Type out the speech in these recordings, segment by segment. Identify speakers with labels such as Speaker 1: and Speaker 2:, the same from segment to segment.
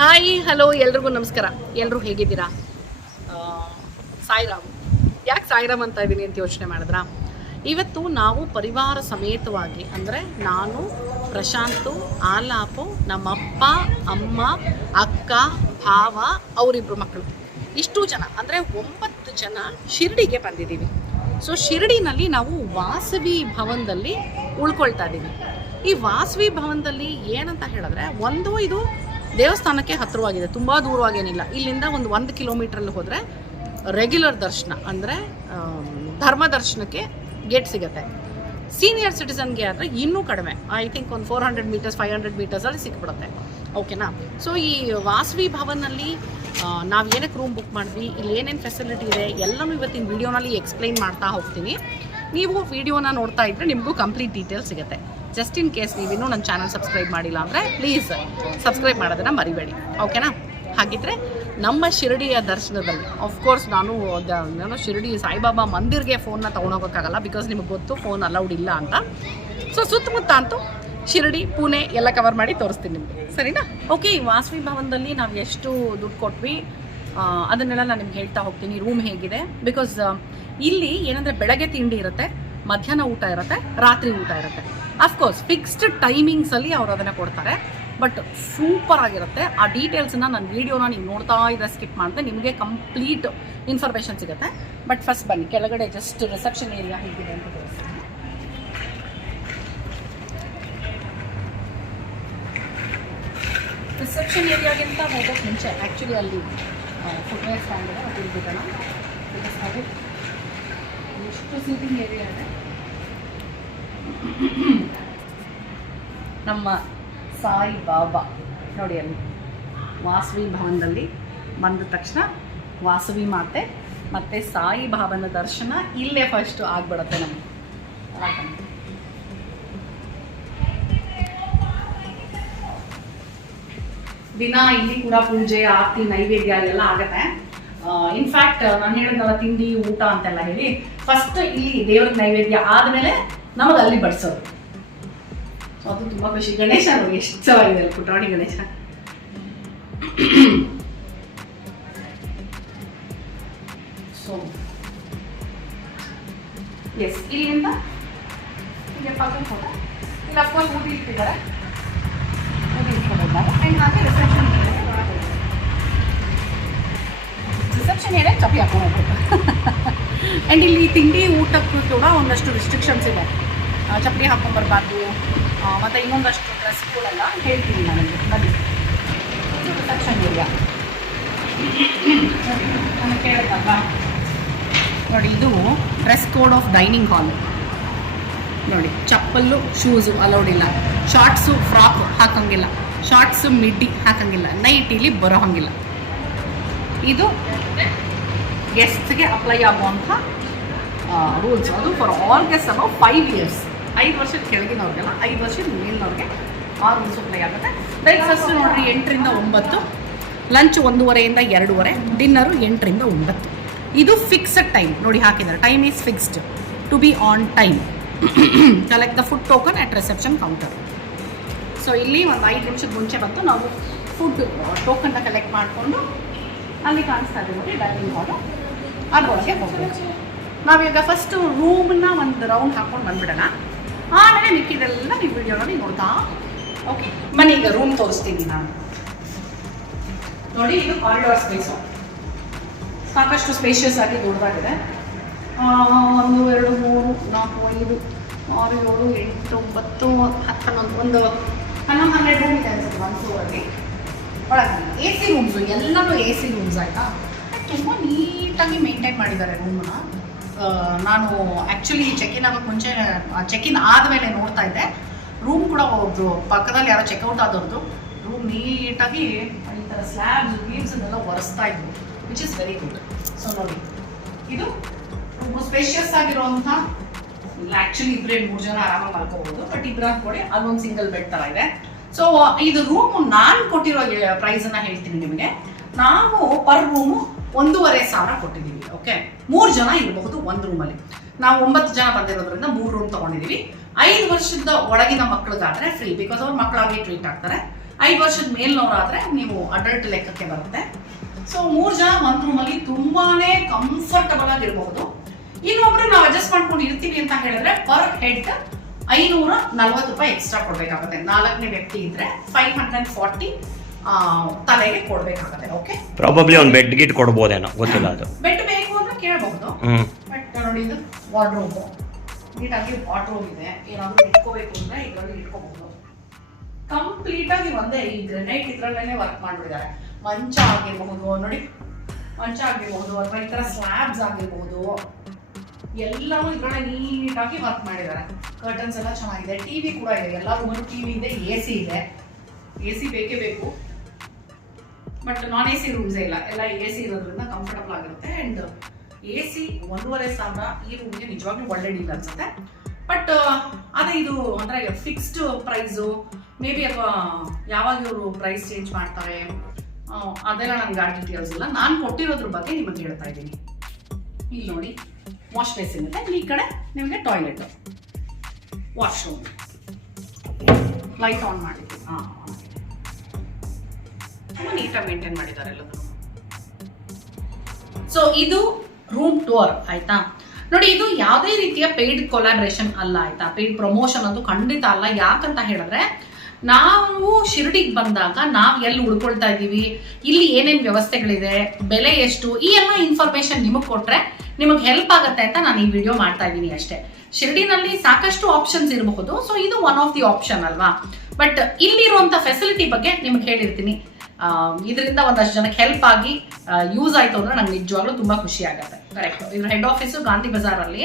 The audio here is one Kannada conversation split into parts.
Speaker 1: ಹಾಯ್, ಹಲೋ, ಎಲ್ರಿಗೂ ನಮಸ್ಕಾರ. ಎಲ್ಲರೂ ಹೇಗಿದ್ದೀರಾ? ಸಾಯಿರಾಮ್. ಯಾಕೆ ಸಾಯಿರಾಮ್ ಅಂತ ಇದ್ದೀನಿ ಅಂತ ಯೋಚನೆ ಮಾಡಿದ್ರಾ? ಇವತ್ತು ನಾವು ಪರಿವಾರ ಸಮೇತವಾಗಿ, ಅಂದರೆ ನಾನು, ಪ್ರಶಾಂತು, ಆಲಾಪು, ನಮ್ಮಪ್ಪ, ಅಮ್ಮ, ಅಕ್ಕ, ಭಾವ ಅವರಿಬ್ಬರು ಮಕ್ಕಳು. ಇಷ್ಟು ಜನ, ಅಂದರೆ ಒಂಬತ್ತು ಜನ ಶಿರಡಿಗೆ ಬಂದಿದ್ದೀವಿ. ಸೊ ಶಿರಡಿನಲ್ಲಿ ನಾವು ವಾಸವಿ ಭವನದಲ್ಲಿ ಉಳ್ಕೊಳ್ತಾ ಇದ್ದೀವಿ. ಈ ವಾಸವಿ ಭವನದಲ್ಲಿ ಏನಂತ ಹೇಳಿದ್ರೆ, ಒಂದು ಇದು ದೇವಸ್ಥಾನಕ್ಕೆ ಹತ್ತಿರವಾಗಿದೆ, ತುಂಬ ದೂರವಾಗೇನಿಲ್ಲ ಇಲ್ಲಿಂದ ಒಂದು ಒಂದು ಕಿಲೋಮೀಟ್ರಲ್ಲಿ ಹೋದರೆ ರೆಗ್ಯುಲರ್ ದರ್ಶನ, ಅಂದರೆ ಧರ್ಮ ದರ್ಶನಕ್ಕೆ ಗೇಟ್ ಸಿಗುತ್ತೆ. ಸೀನಿಯರ್ ಸಿಟಿಸನ್ಗೆ ಆದರೆ ಇನ್ನೂ ಕಡಿಮೆ. ಐ ಥಿಂಕ್ ಒಂದು four hundred meters five hundred ಮೀಟರ್ಸಲ್ಲಿ ಸಿಕ್ಬಿಡುತ್ತೆ. ಓಕೆನಾ ಸೊ ಈ ವಾಸವಿ ಭವನಲ್ಲಿ ನಾವು ಏನಕ್ಕೆ ರೂಮ್ ಬುಕ್ ಮಾಡಿದ್ವಿ, ಇಲ್ಲಿ ಏನೇನು ಫೆಸಿಲಿಟಿ ಇದೆ, ಎಲ್ಲನೂ ಇವತ್ತಿನ ವಿಡಿಯೋನಲ್ಲಿ ಎಕ್ಸ್ಪ್ಲೈನ್ ಮಾಡ್ತಾ ಹೋಗ್ತೀನಿ. ನೀವು ವಿಡಿಯೋನ ನೋಡ್ತಾ ಇದ್ರೆ ನಿಮಗೂ ಕಂಪ್ಲೀಟ್ ಡೀಟೇಲ್ಸ್ ಸಿಗುತ್ತೆ. ಜಸ್ಟ್ ಇನ್ ಕೇಸ್ ನೀವಿನ್ನೂ ನನ್ನ ಚಾನಲ್ ಸಬ್ಸ್ಕ್ರೈಬ್ ಮಾಡಿಲ್ಲ ಅಂದರೆ ಪ್ಲೀಸ್ ಸಬ್ಸ್ಕ್ರೈಬ್ ಮಾಡೋದನ್ನು ಮರಿಬೇಡಿ. ಓಕೆನಾ ಹಾಗಿದ್ರೆ ನಮ್ಮ ಶಿರಡಿಯ ದರ್ಶನದಲ್ಲಿ ಕೋರ್ಸ್ ನಾನು ನಾನು ಶಿರಡಿ ಸಾಯಿಬಾಬಾ ಮಂದಿರ್ಗೆ ಫೋನ್ನ ತೊಗೊಂಡೋಗೋಕ್ಕಾಗಲ್ಲ ಬಿಕಾಸ್ ನಿಮಗೆ ಗೊತ್ತು ಫೋನ್ ಅಲೌಡ್ ಇಲ್ಲ ಅಂತ. ಸೊ ಸುತ್ತಮುತ್ತ ಅಂತೂ ಶಿರಡಿ, ಪುಣೆ ಎಲ್ಲ ಕವರ್ ಮಾಡಿ ತೋರಿಸ್ತೀನಿ ನಿಮಗೆ. ಸರಿನಾ? ಓಕೆ ಈ ವಾಸವಿ ಭವನದಲ್ಲಿ ನಾವು ಎಷ್ಟು ದುಡ್ಡು ಕೊಟ್ವಿ ಅದನ್ನೆಲ್ಲ ನಾನು ನಿಮ್ಗೆ ಹೇಳ್ತಾ ಹೋಗ್ತೀನಿ. ರೂಮ್ ಹೇಗಿದೆ? ಬಿಕಾಸ್ ಇಲ್ಲಿ ಏನಂದ್ರೆ ಬೆಳಗ್ಗೆ ತಿಂಡಿ ಇರುತ್ತೆ, ಮಧ್ಯಾಹ್ನ ಊಟ ಇರುತ್ತೆ, ರಾತ್ರಿ ಊಟ ಇರುತ್ತೆ. ಅಫ್ಕೋರ್ಸ್ ಫಿಕ್ಸ್ಡ್ ಟೈಮಿಂಗ್ಸ್ ಅಲ್ಲಿ ಅವ್ರು ಅದನ್ನ ಕೊಡ್ತಾರೆ. ಬಟ್ ಸೂಪರ್ ಆಗಿರುತ್ತೆ. ಆ ಡೀಟೇಲ್ಸ್ನ ನನ್ನ ವೀಡಿಯೋನ ನೀವು ನೋಡ್ತಾ ಇದ್ರೆ ಸ್ಕಿಪ್ ಮಾಡಿದ್ರೆ ನಿಮಗೆ ಕಂಪ್ಲೀಟ್ ಇನ್ಫಾರ್ಮೇಷನ್ ಸಿಗುತ್ತೆ. ಬಟ್ ಫಸ್ಟ್ ಬನ್ನಿ, ಕೆಳಗಡೆ ಜಸ್ಟ್ ರಿಸೆಪ್ಷನ್ ಏರಿಯಾ ಹೇಗಿದೆ ಅಂತ ರಿಸೆಪ್ಷನ್ ಏರಿಯಾಗಿಂತ ಹೋಗೋಕ್ಕೆ ಮುಂಚೆ ಆ್ಯಕ್ಚುಲಿ ಅಲ್ಲಿ ಫುಟ್ವೇರ್ ಸ್ಟ್ಯಾಂಡ್ ಇದೆ, ಅದು ಎಷ್ಟು ನಮ್ಮ ಸಾಯಿ ಬಾಬಾ, ನೋಡಿ ಅಲ್ಲಿ, ವಾಸವಿ ಭವನದಲ್ಲಿ ಬಂದ ತಕ್ಷಣ ವಾಸವಿ ಮಾತೆ ಮತ್ತೆ ಸಾಯಿ ಬಾಬನ ದರ್ಶನ ಇಲ್ಲೇ ಫಸ್ಟು ಆಗ್ಬಿಡತ್ತೆ ನಮಗೆ. ದಿನ ಇಲ್ಲಿ ಕೂಡ ಪೂಜೆ, ಆರತಿ, ನೈವೇದ್ಯ ಎಲ್ಲ ಆಗತ್ತೆ. ಇನ್ಫ್ಯಾಕ್ಟ್ ನಾನು ಹೇಳಿದ್ನಲ್ಲ ತಿಂಡಿ, ಊಟ ಅಂತೆಲ್ಲ ಹೇಳಿ ಫಸ್ಟ್ ಇಲ್ಲಿ ದೇವ್ರಿಗೆ ನೈವೇದ್ಯ ಆದಮೇಲೆ ನಮಗೆ ಅಲ್ಲಿ ಬಡಿಸೋದು. ಸೊ ಅದು ತುಂಬಾ ಖುಷಿ. ಗಣೇಶ ನೋಡಿ ಎಷ್ಟು ಚೆನ್ನಾಗಿದೆ ಅಲ್ಲಿ ಪುಟಾಣಿ ಗಣೇಶ? ಸೊ ಎಸ್ ಇಲ್ಲಿಂದ ಹೀಗೆ ಪಕ್ಕಕ್ಕೆ ಹೋದ ಇಲ್ಲಿ ಅಫ್ಕೋರ್ಸ್ ಊಟಿ ಇಟ್ಟಿದ್ದಾರೆ. ಊಟಿ ಇಟ್ಕೊಂಡಿದ್ದಾರೆ ಆ್ಯಂಡ್ ಹಾಗೆ ರಿಸೆಪ್ಷನ್ ರಿಸೆಪ್ಷನ್ ಏನೇ ಚಪ್ಪಲಿ ಹಾಕೊಂಡು ಹೋಗ್ಬೇಕು. ಆ್ಯಂಡ್ ಇಲ್ಲಿ ತಿಂಡಿ ಊಟಕ್ಕೂ ಕೂಡ ಒಂದಷ್ಟು ರಿಸ್ಟ್ರಿಕ್ಷನ್ಸ್ ಇದೆ. ಚಪ್ಪಲಿ ಹಾಕೊಂಬರ್ಬಾರ್ದು. ಮತ್ತು ಇನ್ನೊಂದಷ್ಟು ಡ್ರೆಸ್ಗಳೆಲ್ಲ ಹೇಳ್ತೀನಿ ನಾನು ನಿಮಗೆ. ಬನ್ನಿ. ರಿಸೆಪ್ಷನ್ ಏರಿಯಾ ನಾನು ಕೇಳಿದಲ್ವಾ ನೋಡಿ, ಇದು dress code of dining hall ನೋಡಿ, ಚಪ್ಪಲ್ಲು ಶೂಸು ಅಲೌಡ್ ಇಲ್ಲ. ಶಾರ್ಟ್ಸು ಫ್ರಾಕ್ ಹಾಕಂಗಿಲ್ಲ. ಶಾರ್ಟ್ಸು ಮಿಡ್ಡಿ ಹಾಕಂಗಿಲ್ಲ. ನೈಟಿಲಿ ಬರೋ ಹಂಗಿಲ್ಲ ಇದು ಗೆಸ್ಟ್ಗೆ ಅಪ್ಲೈ ಆಗುವಂಥ ರೂಲ್ಸ್ ಅದು for all guest above five years ಐದು ವರ್ಷದ ಕೆಳಗಿನವ್ರಿಗೆಲ್ಲ, ಐದು ವರ್ಷದ ಮೇಲಿನವ್ರಿಗೆ ಆ ರೂಲ್ಸ್ ಅಪ್ಲೈ ಆಗುತ್ತೆ. ಬ್ರೇಕ್ಫಾಸ್ಟ್ ನೋಡ್ರಿ, ಎಂಟರಿಂದ ಒಂಬತ್ತು. ಲಂಚ್ ಒಂದೂವರೆಯಿಂದ ಎರಡೂವರೆ. ಡಿನ್ನರು ಎಂಟರಿಂದ ಒಂಬತ್ತು. ಇದು ಫಿಕ್ಸ್ಡ್ ಟೈಮ್ ನೋಡಿ ಹಾಕಿದ್ದಾರೆ. Time is fixed to be on time collect the food token at reception counter so ಇಲ್ಲಿ ಒಂದು ಐದು ನಿಮಿಷದ ಮುಂಚೆ ಬಂತು ನಾವು ಫುಡ್ ಟೋಕನ್ನ ಕಲೆಕ್ಟ್ ಮಾಡಿಕೊಂಡು ಅಲ್ಲಿ ಕಾಣಿಸ್ತಾ ಇದೆ ನೋಡಿ ಡೈನಿಂಗ್ ಹಾಲು ಅದರೊಳಗೆ ಹೋಗ್ಬೇಕು ನಾವೀಗ ಫಸ್ಟ್ ರೂಮನ್ನ ಒಂದು ರೌಂಡ್ ಹಾಕೊಂಡು ಬಂದ್ಬಿಡೋಣ. ಆಮೇಲೆ ಮಿಕ್ಕಿದೆಲ್ಲ ನೀವು ವಿಡಿಯೋ ನೋಡಿ ನೋಡ್ತಾ ಓಕೆ ಮನೆ ಈಗ ರೂಮ್ ತೋರಿಸ್ತೀನಿ ನಾನು. ನೋಡಿ, ಇದು ಕಾರಿಡಾರ್ ಸ್ಪೇಸು ಸಾಕಷ್ಟು ಸ್ಪೇಷಿಯಸ್ ಆಗಿ ದೊಡ್ಡದಾಗಿದೆ. ಒಂದು, ಎರಡು, ಮೂರು, ನಾಲ್ಕು, ಐದು, ಆರು, ಏಳು, ಎಂಟು, ಒಂಬತ್ತು ಹತ್ತು ಹನ್ನೊಂದು, ಒಂದು, ಹನ್ನೊಂದು, ಹನ್ನೆರಡು ರೂಮ್ ಇದೆ ಅನ್ಸುತ್ತೆ ಒಂದು ಫ್ಲೋರಲ್ಲಿ ಒಳಗೆ ಎ ಸಿ ರೂಮ್ಸು ಎಲ್ಲನೂ ಎ ಸಿ ರೂಮ್ಸ್ ಆಯಿತಾ? ತುಂಬ ನೀಟಾಗಿ ಮೇಂಟೈನ್ ಮಾಡಿದ್ದಾರೆ ರೂಮನ್ನ ನಾನು ಆ್ಯಕ್ಚುಲಿ ಚೆಕ್ ಇನ್ ಆಗೋಕ್ಕೆ ಮುಂಚೆ ಚೆಕ್ ಇನ್ ಆದಮೇಲೆ ನೋಡ್ತಾ ಇದ್ದೆ. ರೂಮ್ ಕೂಡ ಒಬ್ಬರು ಪಕ್ಕದಲ್ಲಿ ಯಾರೋ ಚೆಕ್ಔಟ್ ಆದವ್ರದ್ದು ರೂಮ್ ನೀಟಾಗಿ ಈ ಥರ ಸ್ಲ್ಯಾಬ್ಸ್ ವೀವ್ಸ್ ಅನ್ನೆಲ್ಲ ಒರೆಸ್ತಾ ಇದ್ರು which is very good so ನೋಡಿ, ಇದು ರೂಮು ಸ್ಪೇಷಿಯಸ್ ಆಗಿರುವಂಥ ಆ್ಯಕ್ಚುಲಿ ಇಬ್ಬರೇ ಮೂರು ಜನ ಆರಾಮಾಗಿ ಮಲ್ಕೋಬಹುದು ಬಟ್ ಇಬ್ಬರಾಗಿ ಕೊಡಿ ಅದೊಂದು ಸಿಂಗಲ್ ಬೆಡ್ ಥರ ಇದೆ. ಸೊ ಇದು ರೂಮ್ ನಾನು ಕೊಟ್ಟಿರೋ ಪ್ರೈಸನ್ನು ಹೇಳ್ತೀನಿ ನಿಮಗೆ. ನಾವು ಪರ್ ರೂಮು ಒಂದೂವರೆ ಸಾವಿರ ಕೊಟ್ಟಿದ್ದೀವಿ ಓಕೆ ಮೂರು ಜನ ಇರಬಹುದು ಒಂದು ರೂಮಲ್ಲಿ ನಾವು ಒಂಬತ್ತು ಜನ ಬಂದಿರೋದ್ರಿಂದ ಮೂರು ರೂಮ್ ತೊಗೊಂಡಿದ್ದೀವಿ. ಐದು ವರ್ಷದ ಒಳಗಿನ ಮಕ್ಕಳಿಗಾದ್ರೆ ಫ್ರೀ ಬಿಕಾಸ್ ಅವ್ರ ಮಕ್ಕಳಾಗಿ ಟ್ರೀಟ್ ಆಗ್ತಾರೆ. ಐದು ವರ್ಷದ ಮೇಲ್ನವರಾದ್ರೆ ನೀವು ಅಡಲ್ಟ್ ಲೆಕ್ಕಕ್ಕೆ ಬರುತ್ತೆ. ಸೊ ಮೂರು ಜನ ಒಂದು ರೂಮಲ್ಲಿ ತುಂಬಾನೇ ಕಂಫರ್ಟಬಲ್ ಆಗಿರಬಹುದು ಇನ್ನೊಬ್ರು ನಾವು ಅಡ್ಜಸ್ಟ್ ಮಾಡ್ಕೊಂಡು ಇರ್ತೀವಿ ಅಂತ ಹೇಳಿದ್ರೆ ಪರ್ ಹೆಡ್ ಐನೂರ ನಲ್ವತ್ತು ರೂಪಾಯಿ ಎಕ್ಸ್ಟ್ರಾ ಕೊಡಬೇಕಾಗುತ್ತೆ. ನಾಲ್ಕನೇ ವ್ಯಕ್ತಿ ಇದ್ರೆ ಫೈವ್ ಹಂಡ್ರೆಡ್ ಫಾರ್ಟಿ ತಲೆಗೆ ಕೊಡ್ಬೇಕಾಗತ್ತೆ ಓಕೆ
Speaker 2: ಪ್ರಾಬಬ್ಲಿ ಒಂದು ಬೆಡ್ ಗಿಟ್ ಕೊಡ್ಬೋದೇನೋ ಗೊತ್ತಿಲ್ಲ ಅದು.
Speaker 1: ಬೆಡ್ ಬೇಕು ಅಂತ ಕೇಳಬಹುದು. ಬಟ್ ನೋಡಿ ಇದು ವಾರ್ಡ್ರೋಬ್ ನೀಟಾಗಿ ವಾರ್ಡ್ರೋಬ್ ಇದೆ. ಏನಾದರೂ ಇಟ್ಕೋಬೇಕು ಅಂದ್ರೆ ಇದರಲ್ಲಿ ಇಟ್ಕೋಬಹುದು. ಕಂಪ್ಲೀಟ್ ಆಗಿ ಒಂದೇ ಈ ಗ್ರೆನೈಟ್ ಇದ್ರಲ್ಲೇ ವರ್ಕ್ ಮಾಡ್ಬಿಟ್ಟಿದ್ದಾರೆ. ಮಂಚ ಆಗಿರಬಹುದು ನೋಡಿ. ಮಂಚ ಆಗಿರಬಹುದು ಅಥವಾ ಈ ತರ ಸ್ಲ್ಯಾಬ್ಸ್ ಆಗಿರಬಹುದು. ಎಲ್ಲವೂ ಇದ್ರೊಳಗೆ ನೀಟಾಗಿ ವರ್ಕ್ ಮಾಡಿದ್ದಾರೆ. ಕರ್ಟನ್ಸ್ ಎಲ್ಲ ಚೆನ್ನಾಗಿದೆ. ಟಿವಿ ಕೂಡ ಇದೆ. ಎಲ್ಲ ರೂಮಲ್ಲೂ ಟಿವಿ ಇದೆ ಎ ಸಿ ಇದೆ. ಎ ಸಿ ಬೇಕೇ ಬೇಕು. ಬಟ್ ನಾನ್ ಎ ಸಿ ರೂಮ್ಸೇ ಇಲ್ಲ. ಎಲ್ಲ ಎ ಸಿ ಇರೋದ್ರಿಂದ ಕಂಫರ್ಟಬಲ್ ಆಗಿರುತ್ತೆ. ಅಂಡ್ ಎ ಸಿ ಒಂದೂವರೆ ಸಾವಿರ ಈ ರೂಮ್ಗೆ ನಿಜವಾಗ್ಲೂ ಒಳ್ಳೆ ಡೀಲ್ ಅನ್ಸುತ್ತೆ. ಬಟ್ ಅದೇ ಇದು ಅಂದ್ರೆ ಫಿಕ್ಸ್ಡ್ ಪ್ರೈಸು ಮೇ ಬಿ ಅಥವಾ ಯಾವಾಗ ಇವರು ಪ್ರೈಸ್ ಚೇಂಜ್ ಮಾಡ್ತಾರೆ ಅದೆಲ್ಲ ನಂಗೆ ಆ ಡೀಟೇಲ್ಸ್ ಇಲ್ಲ. ನಾನು ಕೊಟ್ಟಿರೋದ್ರ ಬಗ್ಗೆ ನಿಮಗೆ ಹೇಳ್ತಾ ಇದ್ದೀನಿ. ಇಲ್ಲಿ ನೋಡಿ ವಾಶ್ ಬೇಸಿನ್ ಇದೆ. ಈ ಕಡೆ ನಿಮಗೆ ಟಾಯ್ಲೆಟ್ ವಾಶ್ರೂಮ್ ಲೈಟ್ ಆನ್ ಮಾಡಿ ಹಾಂ. ತುಂಬ ನೀಟಾಗಿ ಮೇಂಟೈನ್ ಮಾಡಿದ್ದಾರೆ ಸೊ ಇದು ರೂಮ್ ಟೂರ್ ಆಯ್ತಾ? ನೋಡಿ, ಇದು ಯಾವುದೇ ರೀತಿಯ ಪೇಯ್ಡ್ ಕೊಲಾಬ್ರೇಷನ್ ಅಲ್ಲ, ಆಯ್ತಾ? ಪೇಯ್ಡ್ ಪ್ರಮೋಷನ್ ಅಂತೂ ಖಂಡಿತ ಅಲ್ಲ. ಯಾಕಂತ ಹೇಳಿದ್ರೆ, ನಾವು ಶಿರಡಿಗೆ ಬಂದಾಗ ನಾವು ಎಲ್ಲಿ ಉಳ್ಕೊಳ್ತಾ ಇದ್ದೀವಿ? ಇಲ್ಲಿ ಏನೇನು ವ್ಯವಸ್ಥೆಗಳಿದೆ? ಬೆಲೆ ಎಷ್ಟು? ಈ ಎಲ್ಲ ಇನ್ಫಾರ್ಮೇಶನ್ ನಿಮಗೆ ಕೊಟ್ರೆ ನಿಮಗೆ ಹೆಲ್ಪ್ ಆಗುತ್ತೆ ಅಂತ ನಾನು ಈ ವಿಡಿಯೋ ಮಾಡ್ತಾ ಇದ್ದೀನಿ ಅಷ್ಟೇ. ಶಿರಡಿನಲ್ಲಿ ಸಾಕಷ್ಟು ಆಪ್ಷನ್ಸ್ ಇರಬಹುದು. ಸೊ ಇದು ಒನ್ ಆಫ್ ದಿ ಆಪ್ಷನ್ ಅಲ್ವಾ? ಬಟ್ ಇಲ್ಲಿರುವಂತ ಫೆಸಿಲಿಟಿ ಬಗ್ಗೆ ನಿಮ್ಗೆ ಹೇಳಿರ್ತೀನಿ. ಇದರಿಂದ ಒಂದಷ್ಟು ಜನಕ್ಕೆ ಹೆಲ್ಪ್ ಆಗಿ ಯೂಸ್ ಆಯ್ತು ಅಂದ್ರೆ ನಂಗೆ ನಿಜವಾಗ್ಲೂ ತುಂಬಾ ಖುಷಿ ಆಗುತ್ತೆ. ಕರೆಕ್ಟ್ ಇವ್ರ ಹೆಡ್ ಆಫೀಸು ಗಾಂಧಿ ಬಜಾರ್ ಅಲ್ಲಿ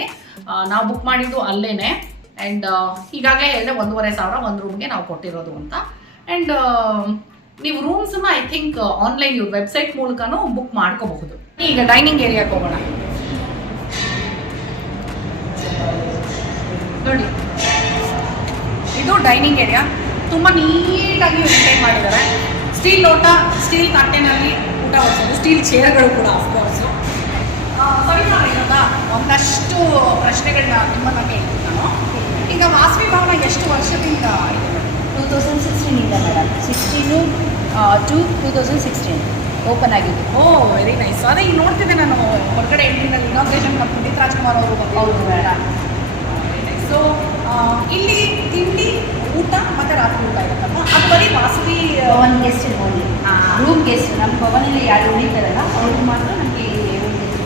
Speaker 1: ನಾವು ಬುಕ್ ಮಾಡಿದ್ದು ಅಲ್ಲೇನೆ. ಅಂಡ್ ಈಗಾಗಲೇ ಹೇಳಿದೆ ಒಂದೂವರೆ ಸಾವಿರ ಒಂದು ರೂಮ್ಗೆ ನಾವು ಕೊಟ್ಟಿರೋದು ಅಂತ. ಅಂಡ್ ನೀವು ರೂಮ್ಸ್ನ ಐ ಥಿಂಕ್ ಆನ್ಲೈನ್ ಇವ್ರ ವೆಬ್ಸೈಟ್ ಮೂಲಕನೂ ಬುಕ್ ಮಾಡ್ಕೋಬಹುದು. ಈಗ ಡೈನಿಂಗ್ ಏರಿಯಾಗೆ ಹೋಗೋಣ. ನೋಡಿ. ಇದು ಡೈನಿಂಗ್ ಏರಿಯಾ ತುಂಬ ನೀಟಾಗಿ ಮಾಡಿದ್ದಾರೆ. ಸ್ಟೀಲ್ ಲೋಟ ಸ್ಟೀಲ್ ತಟ್ಟೆನಲ್ಲಿ ಊಟ ಬಡಿಸೋದು ಸ್ಟೀಲ್ ಚೇರ್ಗಳು ಕೂಡ ಅಫ್ಕೋರ್ಸು ಸವಿತಾ ಇರೋದಾ ಒಂದಷ್ಟು ಪ್ರಶ್ನೆಗಳನ್ನ ತುಂಬ ಕೇಳ್ತೀನಿ ನಾನು. ಈಗ ವಾಸವಿ ಭವನ ಎಷ್ಟು ವರ್ಷದಿಂದ
Speaker 3: ಟೂ ತೌಸಂಡ್ ಸಿಕ್ಸ್ಟೀನ್ ಇಂದ madam sixteen two two thousand sixteen open ಆಗಿದೆ
Speaker 1: ಓ ವೆರಿ ನೈಸ್ ಅದೇ ಈಗ ನೋಡ್ತಿದ್ದೆ ನಾನು ಹೊರಗಡೆ ಎಂಟ್ರಿನಲ್ಲಿ. ಇನಾಗ್ರೇಷನ್ ನಮ್ಮ ಪುನೀತ್ ರಾಜ್ಕುಮಾರ್ ಅವರು
Speaker 3: ಹೌದು ಮೇಡಮ್
Speaker 1: ಸೊ ಇಲ್ಲಿ ತಿಂಡಿ ಊಟ ಮತ್ತೆ ರಾತ್ರಿ ಊಟ ಇರುತ್ತಲ್ಲ ಅದು ಬರೀ ವಾಸವಿ
Speaker 3: ಒಂದು ಗೆಸ್ಟ್
Speaker 1: ಇರ್ಬೋದು.
Speaker 3: ರೂಮ್ ಗೆಸ್ಟ್ ನಮ್ಮ ಭವನಲ್ಲಿ ಯಾರು ಉಳಿತಾರಲ್ಲ ಅವ್ರಿಗೆ ಮಾತ್ರ ನಮಗೆ ರೂಮ್ ಗೆಸ್ಟ್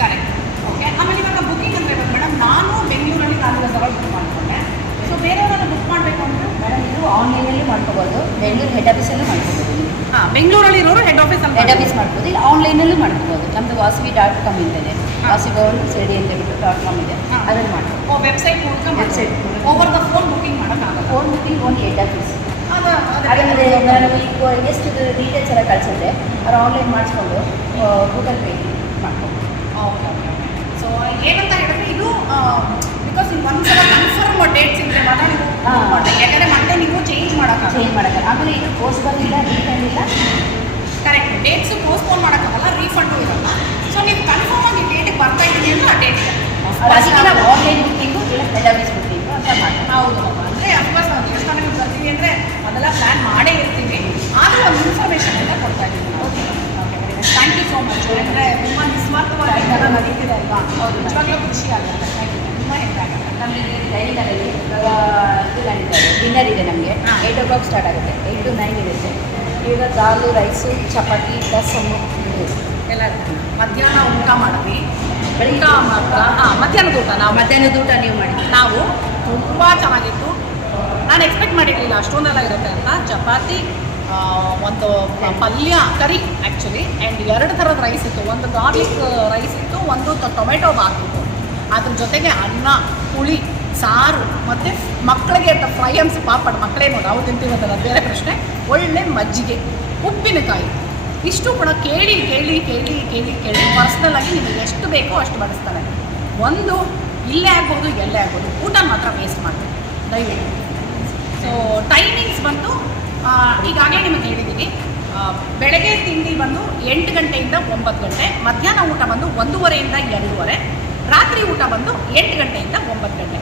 Speaker 1: ಕರೆಕ್ಟ್ ಓಕೆ ಆಮೇಲೆ ಇವಾಗ ಬುಕಿಂಗ್ ಅಂದರೆ ಮೇಡಮ್ ನಾನು ಬೆಂಗಳೂರಲ್ಲಿ ನಾನು ತಗೊಂಡು ಬುಕ್ ಮಾಡ್ಕೊಂಡೆ. ಸೊ ಬೇರೆಯವರನ್ನು ಬುಕ್ ಮಾಡಬೇಕು ಅಂದರೆ?
Speaker 3: ಮೇಡಮ್ ಇದು ಆನ್ಲೈನಲ್ಲಿ ಮಾಡ್ಕೋಬೋದು. ಬೆಂಗಳೂರು ಹೆಡ್ ಆಫೀಸಲ್ಲೂ ಮಾಡ್ಕೋಬೋದು.
Speaker 1: ಹಾಂ ಬೆಂಗಳೂರಲ್ಲಿ ಇರೋರು ಹೆಡ್ ಆಫೀಸ್
Speaker 3: ಹೆಡ್ ಆಫೀಸ್ ಮಾಡ್ಬೋದು. ಇಲ್ಲ ಆನ್ಲೈನಲ್ಲೂ ಮಾಡ್ಕೋಬೋದು. ನಮ್ಮದು ವಾಸವಿ ಡಾಟ್ ಕಾಮ್ ಇದೆ ವಾಸವಿ ಗೌರ್ಮೆಂಟ್ ಸಿಡಿ ಅಂತ ಹೇಳ್ಬಿಟ್ಟು ಡಾಟ್ ಕಾಮ್ ಇದೆ. ಅದನ್ನು ಮಾಡ್ಬೋದು.
Speaker 1: ವೆಬ್ಸೈಟ್ ಮೂಲಕ
Speaker 3: ಮೂಲಕ.
Speaker 1: ಓವರ್ ದ ಫೋನ್ ಬುಕಿಂಗ್ ಮಾಡೋಕ್ಕಾಗಲ್ಲ
Speaker 3: ಫೋನ್ ಬುಕ್ಕಿಂಗ್ ಓನ್ ಆಫೀಸ್
Speaker 1: ಅದು
Speaker 3: ಹಾಗಾದರೆ ನಾನು ಈಗ ಎಷ್ಟು ಡೀಟೇಲ್ಸ್ ಎಲ್ಲ ಕಳಿಸಿದ್ರೆ ಅವ್ರು ಆನ್ಲೈನ್ ಮಾಡಿಸ್ಕೊಂಡು ಗೂಗಲ್ ಪೇ ಮಾಡ್ಕೊಂಡು
Speaker 1: ಓಕೆ ಓಕೆ ಸೊ ಏನಂತ ಹೇಳಿದ್ರೆ ಇದು ಬಿಕಾಸ್ ನೀವು ಒಂದ್ಸಲ ಕನ್ಫರ್ಮ್ ಡೇಟ್ಸ್ ಇದ್ರೆ ಮಾತ್ರ ನೀವು ಯಾಕಂದರೆ ಮತ್ತೆ ನೀವು ಚೇಂಜ್ ಮಾಡೋಕೆ
Speaker 3: ಚೇಂಜ್ ಮಾಡೋಕ್ಕಲ್ಲ ಆಮೇಲೆ ಇದು ಪೋಸ್ಟ್ ಬಂದಿಲ್ಲ ರೀಫಂಡ್ ಇಲ್ಲ?
Speaker 1: ಕರೆಕ್ಟ್ ಡೇಟ್ಸ್ ಪೋಸ್ಟ್ಪೋನ್ ಮಾಡೋಕ್ಕಾಗಲ್ಲ ರೀಫಂಡು ಇರಲ್ಲ. ಸೊ ನೀವು ಕನ್ಫರ್ಮ್ ಆಗಿ ಡೇಟಿಗೆ ಬರ್ತಾ ಇದ್ದೀನಿ ಅಂದ್ರೆ ಆ ಡೇಟ್
Speaker 3: ಅದಕ್ಕೆ ನಾವು ಆನ್ಲೈನ್ ಬುಕ್ಕಿಂಗು ಇಲ್ಲ ಆಫೀಸ್ ಬುಕ್ಕಿಂಗು ಅಂತ
Speaker 1: ಹೌದು ಅಂದರೆ ಅಫ್ಕೋರ್ಸ್ ನಾವು ದೇವಸ್ಥಾನಕ್ಕೆ ಬರ್ತೀವಿ ಅಂದರೆ ಅದೆಲ್ಲ ಪ್ಲ್ಯಾನ್ ಮಾಡೇ ಇರ್ತೀವಿ ಆದರೆ ಒಂದು ಇನ್ಫಾರ್ಮೇಷನ್ ಎಲ್ಲ ಕೊಡ್ತಾ ಇದ್ದೀವಿ ನಾವು ಥ್ಯಾಂಕ್ ಯು ಸೋ ಮಚ್ ಅಂದರೆ ತುಂಬ ನಿಸ್ವಾರ್ಥವಾಗಿ ಎಲ್ಲ ನಡೀತಿದೆ ಅಲ್ವಾ ಹೌದು ನಿಜವಾಗ್ಲೂ ಖುಷಿ ಆಗುತ್ತೆ ತುಂಬ ಹೆಮ್ಮೆ ಆಗುತ್ತೆ
Speaker 3: ನಮಗೆ ಡೈಲಿ ಕಾಲಲ್ಲಿ ಇದು ನಡೀತಾ ಡಿನ್ನರ್ ಇದೆ ನಮಗೆ
Speaker 1: ಹಾ.
Speaker 3: ಏಯ್ಟ್ ಓ ಕ್ಲಾಕ್ ಸ್ಟಾರ್ಟ್ ಆಗುತ್ತೆ ಏಯ್ಟ್ ಟು ನೈನ್ ಇರುತ್ತೆ ಈಗ ದಾಲು ರೈಸು ಚಪಾತಿ ರಸಮ್ಮು
Speaker 1: ಎಲ್ಲ ಮಧ್ಯಾಹ್ನ ಊಟ ಮಾಡಿದ್ವಿ
Speaker 3: ಬೆಳಿಗ್ಗೆ
Speaker 1: ಹಾಂ ಮಧ್ಯಾಹ್ನದ ಊಟ ನಾವು
Speaker 3: ಮಧ್ಯಾಹ್ನದ ಊಟ ನೀವು ಮಾಡಿ
Speaker 1: ನಾವು ತುಂಬ ಚೆನ್ನಾಗಿತ್ತು. ನಾನು ಎಕ್ಸ್ಪೆಕ್ಟ್ ಮಾಡಿರಲಿಲ್ಲ, ಅಷ್ಟೊಂದೆಲ್ಲ ಇರುತ್ತೆ ಅಂತ. ಚಪಾತಿ ಒಂದು ಪಲ್ಯ ಕರಿ ಆ್ಯಕ್ಚುಲಿ ಆ್ಯಂಡ್ ಎರಡು ಥರದ ರೈಸ್ ಇತ್ತು. ಒಂದು ಗಾರ್ಲಿಕ್ ರೈಸ್ ಇತ್ತು, ಒಂದು ಟೊಮೆಟೊ ಬಾತ್ ಇತ್ತು. ಅದ್ರ ಜೊತೆಗೆ ಅನ್ನ ಹುಳಿ ಸಾರು, ಮತ್ತು ಮಕ್ಕಳಿಗೆ ಫ್ರೈ ಅನ್ಸಿ ಪಾಪಡ್. ಮಕ್ಕಳೇನು ನಾವು ತಿಂತೀವಂತಲ್ಲ ಬೇರೆ ಪ್ರಶ್ನೆ. ಒಳ್ಳೆ ಮಜ್ಜಿಗೆ, ಉಪ್ಪಿನಕಾಯಿ. ಇಷ್ಟು ಕೂಡ ಕೇಳಿ ಕೇಳಿ ಕೇಳಿ ಕೇಳಿ ಕೇಳಿ. ಪರ್ಸ್ನಲ್ ಆಗಿ ನಿಮಗೆ ಎಷ್ಟು ಬೇಕೋ ಅಷ್ಟು ಬಳಸ್ತಾರೆ ಒಂದು ಇಲ್ಲೇ ಆಗ್ಬೋದು, ಎಲ್ಲೇ ಆಗ್ಬೋದು, ಊಟ ಮಾತ್ರ ವೇಸ್ಟ್ ಮಾಡ್ತೀವಿ, ದಯವಿಟ್ಟು. ಸೊ ಟೈಮಿಂಗ್ಸ್ ಬಂದು ಈಗಾಗಲೇ ನಿಮಗೆ ಹೇಳಿದ್ದೀನಿ ಬೆಳಗ್ಗೆ ತಿಂಡಿ ಬಂದು ಎಂಟು ಗಂಟೆಯಿಂದ ಒಂಬತ್ತು ಗಂಟೆ, ಮಧ್ಯಾಹ್ನ ಊಟ ಬಂದು ಒಂದೂವರೆಯಿಂದ ಎರಡೂವರೆ, ರಾತ್ರಿ ಊಟ ಬಂದು ಎಂಟು ಗಂಟೆಯಿಂದ ಒಂಬತ್ತು ಗಂಟೆ.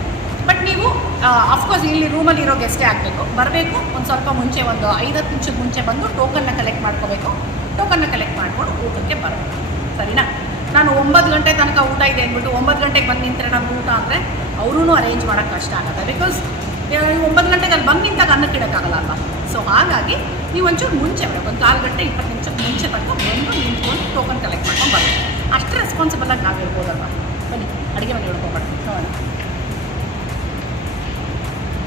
Speaker 1: ಬಟ್ ನೀವು ಅಫ್ಕೋರ್ಸ್ ಇಲ್ಲಿ ರೂಮಲ್ಲಿ ಇರೋ ಗೆಸ್ಟೇ ಆಗಬೇಕು. ಬರಬೇಕು, ಒಂದು ಸ್ವಲ್ಪ ಮುಂಚೆ, ಒಂದು ಐದತ್ತು ನಿಮಿಷದ ಮುಂಚೆ ಬಂದು ಟೋಕನ್ನ ಕಲೆಕ್ಟ್ ಮಾಡ್ಕೋಬೇಕು. ಟೋಕನ್ನ ಕಲೆಕ್ಟ್ ಮಾಡಿಕೊಂಡು ಊಟಕ್ಕೆ ಬರಬೇಕು. ಸರಿನಾ? ನಾನು ಒಂಬತ್ತು ಗಂಟೆ ತನಕ ಊಟ ಇದೆ ಅಂದ್ಬಿಟ್ಟು ಒಂಬತ್ತು ಗಂಟೆಗೆ ಬಂದು ನಿಂತರೆ ನಮ್ಗೆ ಊಟ ಅಂದರೆ ಅವರೂ ಅರೇಂಜ್ ಮಾಡೋಕ್ಕೆ ಕಷ್ಟ ಆಗುತ್ತೆ. ಬಿಕಾಸ್ ನೀವು ಒಂಬತ್ತು ಗಂಟೆಗೆ ಅಲ್ಲಿ ಬಂದು ನಿಂತಾಗ ಅನ್ನಕ್ಕೆ ಇಡೋಕ್ಕಾಗಲ್ಲ ಅಲ್ವಾ? ಸೊ ಹಾಗಾಗಿ ನೀವು ಒಂಚೂರು ಮುಂಚೆ ಬರಬೇಕು ಒಂದು ಕಾಲು ಗಂಟೆ ಇಪ್ಪತ್ತು ನಿಮಿಷ ಮುಂಚೆ ತನಕ ಬಂದು ನಿಂತ್ಕೊಂಡು ಟೋಕನ್ ಕಲೆಕ್ಟ್ ಮಾಡ್ಕೊಂಡು ಬರಬೇಕು ಅಷ್ಟು ರೆಸ್ಪಾನ್ಸಿಬಲ್ ಆಗಿ ನಾವು ಇರ್ಬೋದಲ್ವಾ ಬನ್ನಿ ಅಡುಗೆ ಮನೆ ಹಿಡ್ಕೊಬಾರ್ದು ನೋಡೋಣ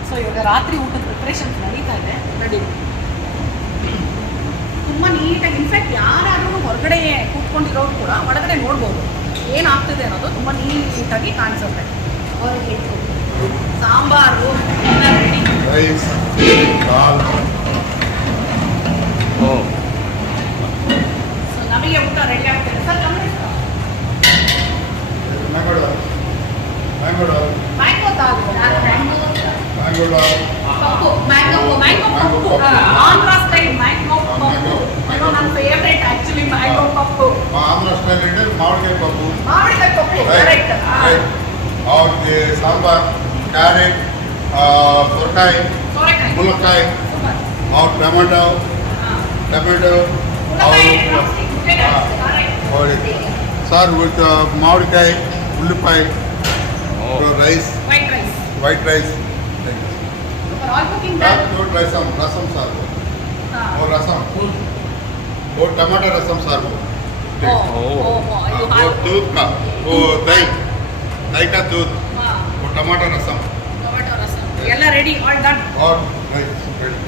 Speaker 1: ಸೊ ಇವಾಗ ರಾತ್ರಿ ಊಟದ ಪ್ರಿಪ್ರೇಷನ್ಸ್ ನಡೀತಾ ಇದೆ. ರೆಡಿ ತುಂಬ ನೀಟಾಗಿ ಇನ್ಫ್ಯಾಕ್ಟ್ ಯಾರಾದ್ರೂ ಹೊರಗಡೆ ಕೂತ್ಕೊಂಡಿರೋರು ಕೂಡ ಒಳಗಡೆ ನೋಡ್ಬೋದು. ಏನಾಗ್ತಿದೆ ಅನ್ನೋದು ತುಂಬ ನೀಟಾಗಿ ಕಾಣಿಸುತ್ತೆ. ಹೊರಗೆ ಸಾಂಬಾರು ಎಲ್ಲ ರೆಡಿ
Speaker 4: ರೈಸ್ ದಾಲ್
Speaker 2: ಓ.
Speaker 1: ಸೊ ನಮಗೆ ಊಟ ರೆಡಿ ಆಗ್ತಿದೆ. ಸರ್ ಗಮನಿಸ್ತಾ
Speaker 4: mango dal mango dal
Speaker 1: mango dal mango
Speaker 4: mango dal
Speaker 1: Pappu mango mango ಪಪ್ಪು ಆಂಧ್ರ ಸ್ಟೈಲ್
Speaker 4: कैरेट सोरकाय
Speaker 1: मुलकाय
Speaker 4: और टमाटो टमाटो और सर
Speaker 1: मावड़काय उपाय rice white
Speaker 4: rice rasam rasam सार रसम और टमाटो रसम सार दूध का दही दही का दूध ಟೊಮಾಟೊ ರಸಂ.
Speaker 1: ಟೊಮಾಟೊ ರಸಂ. ಎಲ್ಲ ready all done
Speaker 4: all rice ready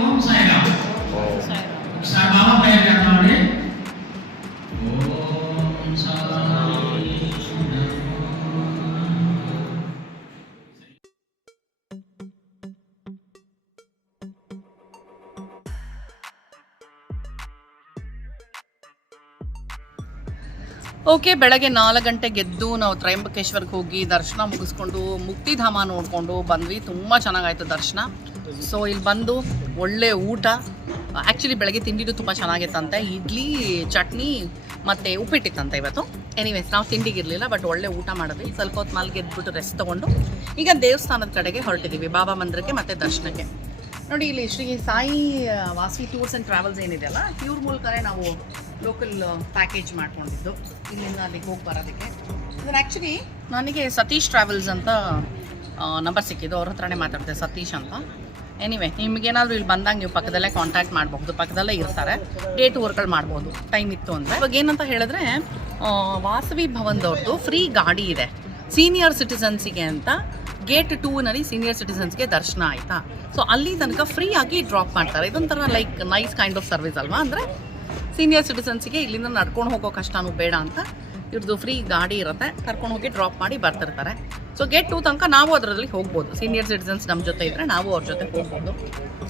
Speaker 5: ఓం సాయిరామ్ ఒకసారి బాబా పేరు చేద్దామండి ఓం సాయి
Speaker 1: ಓಕೆ ಬೆಳಗ್ಗೆ ನಾಲ್ಕು ಗಂಟೆಗೆ ಎದ್ದು ನಾವು ತ್ರಯಂಬಕೇಶ್ವರ್ಗೆ ಹೋಗಿ ದರ್ಶನ ಮುಗಿಸ್ಕೊಂಡು ಮುಕ್ತಿಧಾಮ ನೋಡಿಕೊಂಡು ಬಂದ್ವಿ ತುಂಬ ಚೆನ್ನಾಗಾಯ್ತು ದರ್ಶನ ಸೊ ಇಲ್ಲಿ ಬಂದು ಒಳ್ಳೆ ಊಟ. ಆ್ಯಕ್ಚುಲಿ ಬೆಳಗ್ಗೆ ತಿಂಡಿದು ತುಂಬ ಚೆನ್ನಾಗಿತ್ತಂತೆ. ಇಡ್ಲಿ, ಚಟ್ನಿ ಮತ್ತು ಉಪ್ಪಿಟ್ಟಿತ್ತಂತೆ ಇವತ್ತು. ಎನಿವೇಸ್ ನಾವು ತಿಂಡಿಗಿರಲಿಲ್ಲ ಬಟ್ ಒಳ್ಳೆ ಊಟ ಮಾಡಿದ್ವಿ. ಸ್ವಲ್ಪ ಹೊತ್ತು ಮಲ್ಗೆ ಎದ್ಬಿಟ್ಟು ರೆಸ್ಟ್ ತೊಗೊಂಡು ಈಗ ದೇವಸ್ಥಾನದ ಕಡೆಗೆ ಹೊರಟಿದ್ದೀವಿ ಬಾಬಾ ಮಂದಿರಕ್ಕೆ ಮತ್ತು ದರ್ಶನಕ್ಕೆ. ನೋಡಿ, ಇಲ್ಲಿ ಶ್ರೀ ಸಾಯಿ ವಾಸಿ ಟೂರ್ಸ್ ಆ್ಯಂಡ್ ಟ್ರಾವೆಲ್ಸ್ ಏನಿದೆಯಲ್ಲ ಇವ್ರ ಮೂಲಕನೇ ನಾವು ಲೋಕಲ್ ಪ್ಯಾಕೇಜ್ ಮಾಡ್ಕೊಂಡಿದ್ದು. ಇಲ್ಲಿಂದ ಅಲ್ಲಿಗೆ ಹೋಗಿ ಬರೋದಕ್ಕೆ. ಇದನ್ನು ಆ್ಯಕ್ಚುಲಿ ನನಗೆ ಸತೀಶ್ ಟ್ರಾವೆಲ್ಸ್ ಅಂತ ನಂಬರ್ ಸಿಕ್ಕಿದ್ದು. ಅವ್ರ ಹತ್ರನೇ ಮಾತಾಡ್ತೆ ಸತೀಶ್ ಅಂತ. ಎನಿವೆ ನಿಮಗೇನಾದರೂ ಇಲ್ಲಿ ಬಂದಾಗ ನೀವು ಪಕ್ಕದಲ್ಲೇ ಕಾಂಟ್ಯಾಕ್ಟ್ ಮಾಡಬಹುದು. ಪಕ್ಕದಲ್ಲೇ ಇರ್ತಾರೆ. ಡೇಟ್ ಟೂರ್ಗಳು ಮಾಡ್ಬೋದು. ಟೈಮ್ ಇತ್ತು ಅಂದರೆ. ಇವಾಗ ಏನಂತ ಹೇಳಿದ್ರೆ ವಾಸವಿ ಭವನದವ್ರದ್ದು ಫ್ರೀ ಗಾಡಿ ಇದೆ. ಸೀನಿಯರ್ ಸಿಟಿಸನ್ಸಿಗೆ ಅಂತ ಗೇಟ್ ಟೂನಲ್ಲಿ ಸೀನಿಯರ್ ಸಿಟಿಸನ್ಸ್ಗೆ ದರ್ಶನ ಆಯಿತಾ? ಸೊ ಅಲ್ಲಿ ತನಕ ಫ್ರೀ ಆಗಿ ಡ್ರಾಪ್ ಮಾಡ್ತಾರೆ. ಇದೊಂಥರ like nice kind of service ಅಲ್ವಾ? ಅಂದರೆ ಸೀನಿಯರ್ ಸಿಟಿಸನ್ಸಿಗೆ ಇಲ್ಲಿಂದ ನಡ್ಕೊಂಡು ಹೋಗೋ ಕಷ್ಟನೂ ಬೇಡ ಅಂತ ಇವ್ರದ್ದು ಫ್ರೀ ಗಾಡಿ ಇರುತ್ತೆ. ಕರ್ಕೊಂಡು ಹೋಗಿ ಡ್ರಾಪ್ ಮಾಡಿ ಬರ್ತಿರ್ತಾರೆ. ಸೊ ಗೇಟ್ ಟು ತನಕ ನಾವು ಅದರಲ್ಲಿ ಹೋಗ್ಬೋದು. ಸೀನಿಯರ್ ಸಿಟಿಸನ್ಸ್ ನಮ್ಮ ಜೊತೆ ಇದ್ದರೆ ನಾವು ಅವ್ರ ಜೊತೆ ಹೋಗ್ಬೋದು.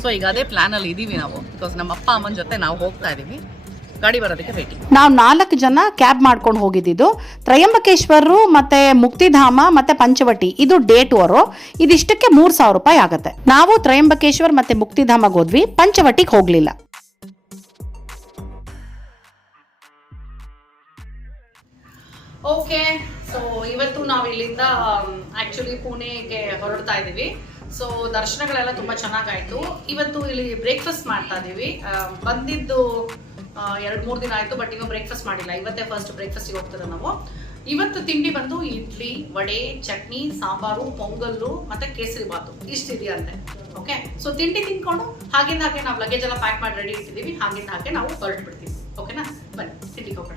Speaker 1: ಸೊ ಈಗ ಅದೇ ಪ್ಲ್ಯಾನಲ್ಲಿ ಇದ್ದೀವಿ ನಾವು. ಬಿಕಾಸ್ ನಮ್ಮ ಅಪ್ಪ, ಅಮ್ಮನ ಜೊತೆ ನಾವು ಹೋಗ್ತಾ ಇದ್ದೀವಿ ಗಾಡಿ ಬರೋದಕ್ಕೆ ಭೇಟಿ
Speaker 6: ನಾವು ನಾಲ್ಕು ಜನ ಕ್ಯಾಬ್ ಮಾಡ್ಕೊಂಡು ಹೋಗಿದ್ದಿದ್ದು. ತ್ರಯಂಬಕೇಶ್ವರರು ಮತ್ತೆ ಮುಕ್ತಿಧಾಮ ಮತ್ತೆ ಪಂಚವಟಿ, ಇದು ಡೇ ಅವರು. ಇದಿಷ್ಟಕ್ಕೆ ಮೂರ್ ಸಾವಿರ ರೂಪಾಯಿ ಆಗುತ್ತೆ. ನಾವು ತ್ರಯಂಬಕೇಶ್ವರ್ ಮತ್ತೆ ಮುಕ್ತಿಧಾಮಕ್ಕೆ ಹೋದ್ವಿ. ಪಂಚವಟಿಗೆ ಹೋಗ್ಲಿಲ್ಲ.
Speaker 1: ಓಕೆ ಸೊ ಇವತ್ತು ನಾವು ಇಲ್ಲಿಂದ ಆ್ಯಕ್ಚುಲಿ ಪುಣೆಗೆ ಹೊರಡ್ತಾ ಇದ್ದೀವಿ ಸೊ ದರ್ಶನಗಳೆಲ್ಲ ತುಂಬ ಚೆನ್ನಾಗಾಯಿತು. ಇವತ್ತು ಇಲ್ಲಿ ಬ್ರೇಕ್ಫಾಸ್ಟ್ ಮಾಡ್ತಾ ಇದ್ದೀವಿ ಬಂದಿದ್ದು ಎರಡು ಮೂರು ದಿನ ಆಯಿತು ಬಟ್ ಇನ್ನೂ ಬ್ರೇಕ್ಫಾಸ್ಟ್ ಮಾಡಿಲ್ಲ. ಇವತ್ತೇ ಫಸ್ಟ್ ಬ್ರೇಕ್ಫಾಸ್ಟಿಗೆ ಹೋಗ್ತದೆ ನಾವು. ಇವತ್ತು ತಿಂಡಿ ಬಂದು ಇಡ್ಲಿ, ವಡೆ, ಚಟ್ನಿ, ಸಾಂಬಾರು, ಪೊಂಗಲ್ಲು ಮತ್ತೆ ಕೇಸರಿ ಬಾತು. ಇಷ್ಟು ಇದೆಯಂತೆ. ಓಕೆ ಸೊ ತಿಂಡಿ ತಿನ್ಕೊಂಡು ಹಾಗಿಂದ ಹಾಗೆ ನಾವು ಲಗೇಜ್ ಎಲ್ಲ ಪ್ಯಾಕ್ ಮಾಡಿ ರೆಡಿ ಇಟ್ಟಿದ್ದೀವಿ. ಹಾಗಿಂದ ಹಾಗೆ ನಾವು ಹೊರಟು ಬಿಡ್ತೀವಿ ಓಕೆನಾ ಬನ್ನಿ, ತಿಂಡಿಗೆ ಹೋಗೋಣ.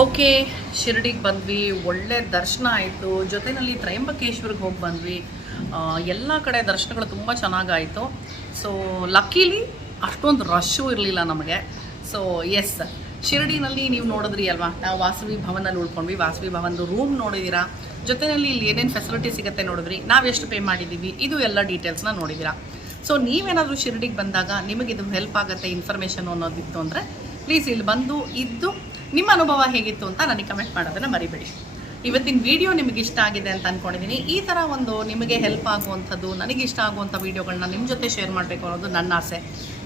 Speaker 1: ಓಕೆ, ಶಿರಡಿಗೆ ಬಂದ್ವಿ, ಒಳ್ಳೆ ದರ್ಶನ ಆಯಿತು ಜೊತೆಯಲ್ಲಿ ತ್ರಯಂಬಕೇಶ್ವರ್ಗೆ ಹೋಗಿ ಬಂದ್ವಿ. ಎಲ್ಲ ಕಡೆ ದರ್ಶನಗಳು ತುಂಬ ಚೆನ್ನಾಗಾಯಿತು. ಸೊ ಲಕ್ಕೀಲಿ ಅಷ್ಟೊಂದು ರಶ್ಶು ಇರಲಿಲ್ಲ ನಮಗೆ. ಸೊ ಎಸ್ ಶಿರಡಿನಲ್ಲಿ ನೀವು ನೋಡಿದ್ರಿ ಅಲ್ವಾ? ನಾವು ವಾಸವಿ ಭವನಲ್ಲಿ ಉಳ್ಕೊಂಡ್ವಿ. ವಾಸವಿ ಭವನದು ರೂಮ್ ನೋಡಿದ್ದೀರಾ ಜೊತೆಯಲ್ಲಿ ಇಲ್ಲಿ ಏನೇನು ಫೆಸಿಲಿಟಿ ಸಿಗುತ್ತೆ ನೋಡಿದ್ರಿ? ನಾವು ಎಷ್ಟು ಪೇ ಮಾಡಿದ್ದೀವಿ ಇದು ಎಲ್ಲ ಡೀಟೇಲ್ಸ್ನ ನೋಡಿದ್ದೀರಾ ಸೊ ನೀವೇನಾದರೂ ಶಿರಡಿಗೆ ಬಂದಾಗ ನಿಮಗೆ ಇದು ಹೆಲ್ಪ್ ಆಗುತ್ತೆ ಇನ್ಫಾರ್ಮೇಷನ್ ಅನ್ನೋದಿತ್ತು ಅಂದರೆ ಪ್ಲೀಸ್ ಇಲ್ಲಿ ಬಂದು ಇದ್ದು ನಿಮ್ಮ ಅನುಭವ ಹೇಗಿತ್ತು ಅಂತ ನನಗೆ ಕಮೆಂಟ್ ಮಾಡೋದನ್ನು ಮರಿಬೇಡಿ. ಇವತ್ತಿನ ವಿಡಿಯೋ ನಿಮಗೆ ಇಷ್ಟ ಆಗಿದೆ ಅಂತ ಅಂದ್ಕೊಂಡಿದ್ದೀನಿ ಈ ಥರ ಒಂದು ನಿಮಗೆ ಹೆಲ್ಪ್ ಆಗುವಂಥದ್ದು, ನನಗೆ ಇಷ್ಟ ಆಗುವಂಥ ವೀಡಿಯೋಗಳನ್ನ ನಿಮ್ಮ ಜೊತೆ ಶೇರ್ ಮಾಡಬೇಕು ಅನ್ನೋದು ನನ್ನ ಆಸೆ.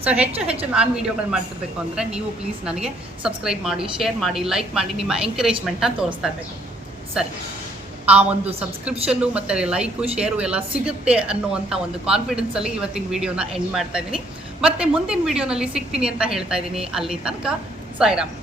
Speaker 1: ಸೊ ಹೆಚ್ಚು ಹೆಚ್ಚು ನಾನು ವೀಡಿಯೋಗಳು ಮಾಡ್ತಿರ್ಬೇಕು ಅಂದರೆ ನೀವು ಪ್ಲೀಸ್ ನನಗೆ ಸಬ್ಸ್ಕ್ರೈಬ್ ಮಾಡಿ ಶೇರ್ ಮಾಡಿ ಲೈಕ್ ಮಾಡಿ, ನಿಮ್ಮ ಎಂಕರೇಜ್ಮೆಂಟ್ನ ತೋರಿಸ್ತಾ ಇರಬೇಕು. ಸರಿ. ಆ ಒಂದು ಸಬ್ಸ್ಕ್ರಿಪ್ಷನ್ನು ಮತ್ತು ಲೈಕು ಶೇರು ಎಲ್ಲ ಸಿಗುತ್ತೆ ಅನ್ನುವಂಥ ಒಂದು ಕಾನ್ಫಿಡೆನ್ಸಲ್ಲಿ ಇವತ್ತಿನ ವಿಡಿಯೋನ ಎಂಡ್ ಮಾಡ್ತಾ ಇದ್ದೀನಿ. ಮತ್ತು ಮುಂದಿನ ವೀಡಿಯೋನಲ್ಲಿ ಸಿಗ್ತೀನಿ ಅಂತ ಹೇಳ್ತಾ ಇದ್ದೀನಿ. ಅಲ್ಲಿ ತನಕ, ಸಾಯಿರಾಮ್.